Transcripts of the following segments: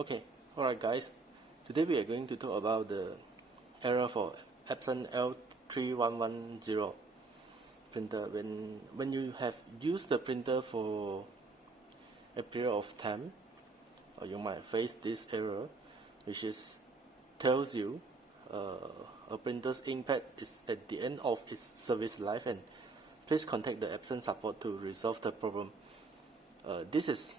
Okay, alright guys, today we are going to talk about the error for Epson L3110 printer. When you have used the printer for a period of time, you might face this error, which tells you a printer's inkpad is at the end of its service life, and please contact the Epson support to resolve the problem. This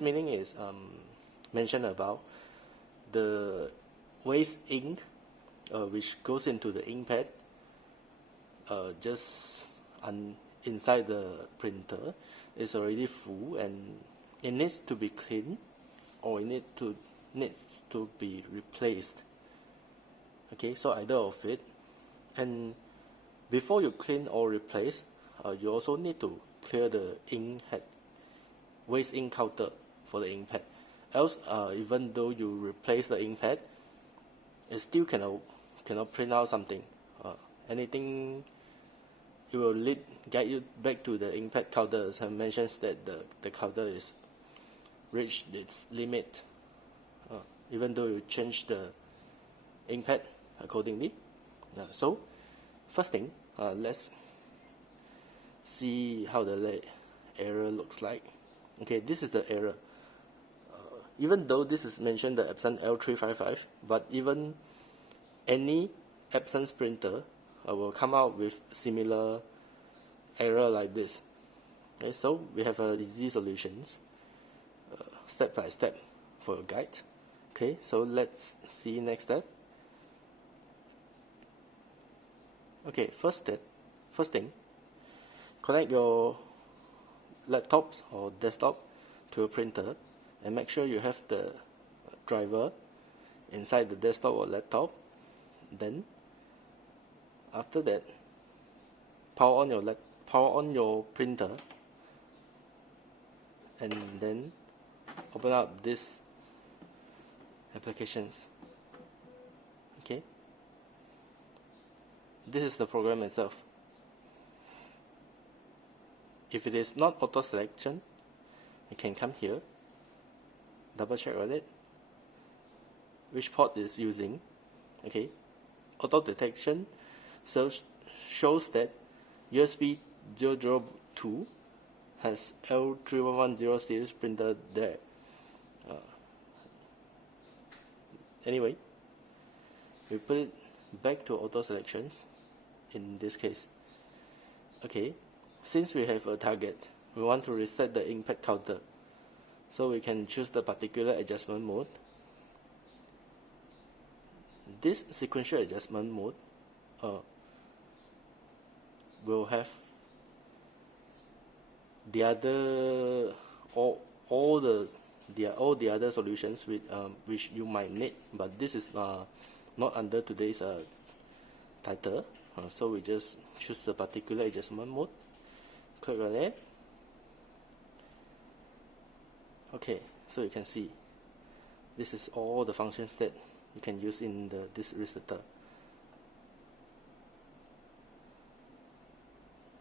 meaning is mentioned about the waste ink which goes into the inkpad inside the printer is already full and it needs to be cleaned, or it needs to be replaced. Okay, so either of it. And before you clean or replace, you also need to clear the waste ink counter for the inkpad. Else, even though you replace the inkpad, it still cannot print out something. Anything, it will guide you back to the inkpad counter, as I mentioned that the counter is reached its limit, even though you change the inkpad accordingly. So, first thing, let's see how the error looks like. Okay, this is the error. Even though this is mentioned the Epson L355, but even any Epson's printer will come out with similar error like this. Okay, so we have easy solutions, step by step for a guide. Okay, so let's see next step. Okay, first thing, connect your laptops or desktop to a printer and make sure you have the driver inside the desktop or laptop. Then after that, power on your printer, and then open up these applications. Okay, this is the program itself. If it is not auto selection, you can come here, double check on it, which port is using. Okay, auto detection shows that USB 002 has L3110 series printer there. Anyway, we put it back to auto selections in this case. Okay, since we have a target, we want to reset the inkpad counter, so we can choose the particular adjustment mode. This sequential adjustment mode will have the other all the other solutions which you might need, but this is not under today's title, so we just choose the particular adjustment mode, click on it. Okay, so you can see this is all the functions that you can use in this resetter.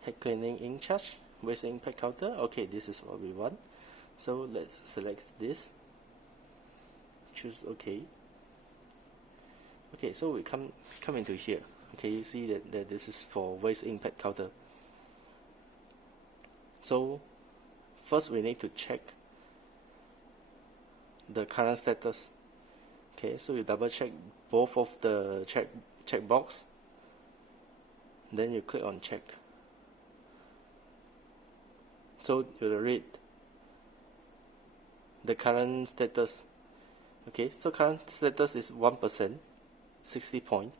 Head cleaning, ink charge, waste inkpad counter. Okay, this is what we want. So let's select this, choose OK. Okay, so we come into here. Okay, you see that this is for waste inkpad counter. So first we need to check the current status. Okay, so you double check both of the check box, then you click on check. So you'll read the current status. Okay, so current status is 1%, 60 point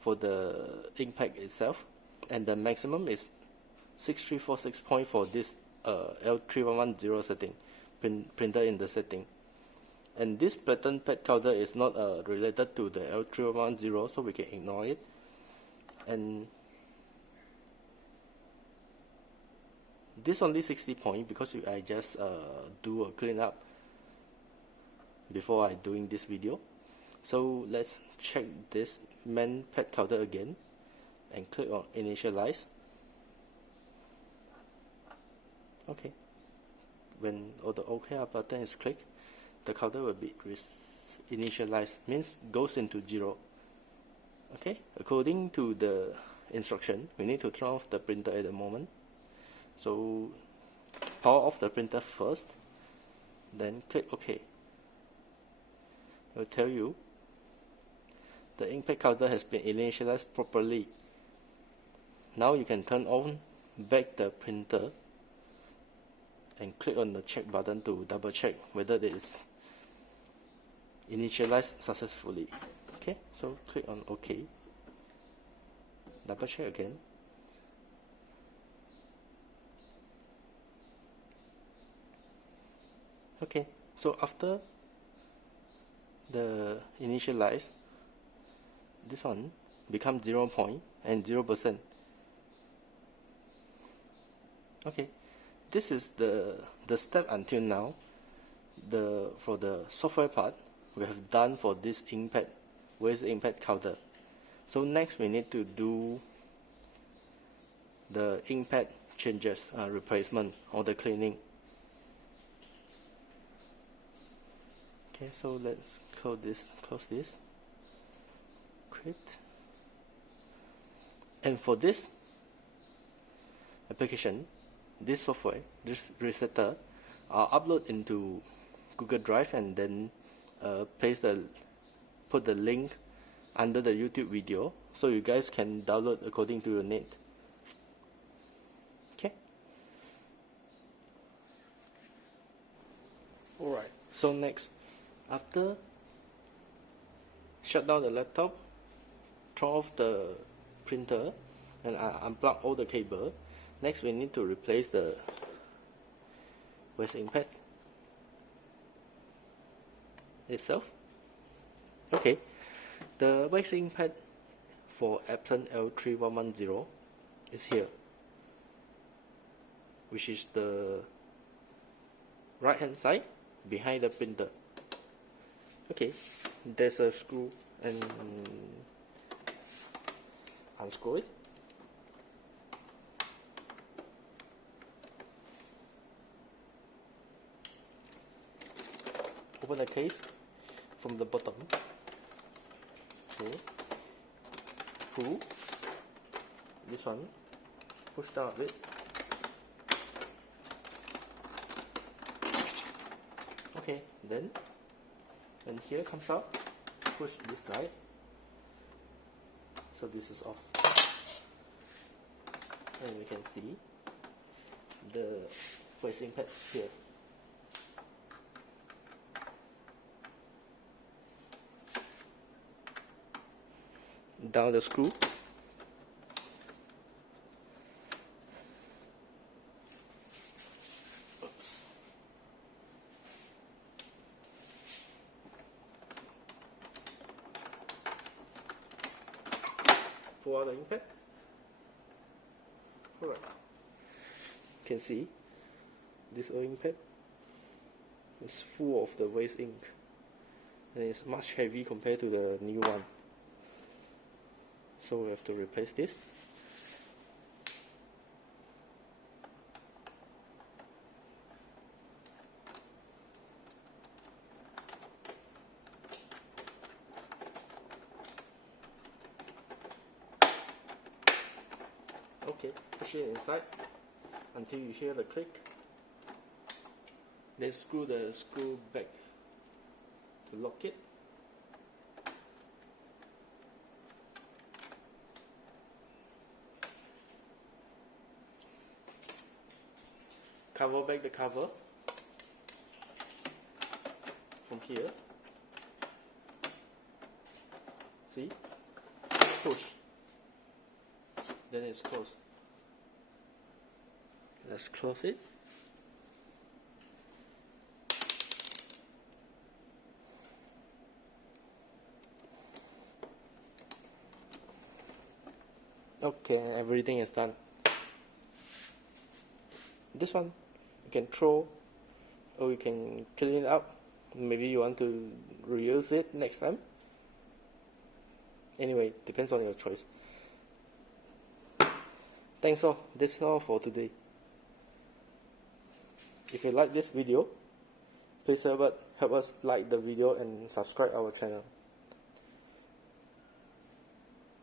for the inkpad itself, and the maximum is 6346 point for this L3110 setting, printer in the setting. And this pattern pad counter is not related to the L3110, so we can ignore it. And this only 60 point because I just do a cleanup before I doing this video. So let's check this main pad counter again and click on initialize. Okay, when the OK button is clicked, the counter will be initialized, means goes into 0. Okay, according to the instruction, we need to turn off the printer at the moment. So power off the printer first, then click OK. It will tell you the inkpad counter has been initialized properly. Now you can turn on back the printer and click on the check button to double check whether it is initialized successfully. Okay, so click on OK. Double check again. Okay, so after the initialize, this one becomes 0 point and 0%. Okay, this is the step until now. For the software part, we have done for this inkpad, waste inkpad counter. So next we need to do the inkpad changes, replacement or the cleaning. Okay, so let's close this, quit. And for this application, this software, this resetter, I'll upload into Google Drive and then put the link under the YouTube video so you guys can download according to your need. Okay. Alright, so next, after shut down the laptop, turn off the printer and unplug all the cable. Next we need to replace the waste inkpad itself. Okay, the waste inkpad for Epson L3110 is here, which is the right hand side behind the printer. Okay, there's a screw and unscrew it. Open the case from the bottom. So pull this one, push down a bit. Okay, then when here comes out, push this side. So this is off, and we can see the waste inkpad here. Down the screw. Oops. Pull out the inkpad. Alright. You can see this old inkpad is full of the waste ink, and it's much heavy compared to the new one. So we have to replace this. Okay, push it inside until you hear the click. Then screw the screw back to lock it. Cover back the cover from here. See? Push. Then it's closed. Let's close it. Okay, everything is done. This one you can throw, or you can clean it up. Maybe you want to reuse it next time. Anyway, depends on your choice. Thanks all. That's all for today. If you like this video, please help help us like the video and subscribe our channel.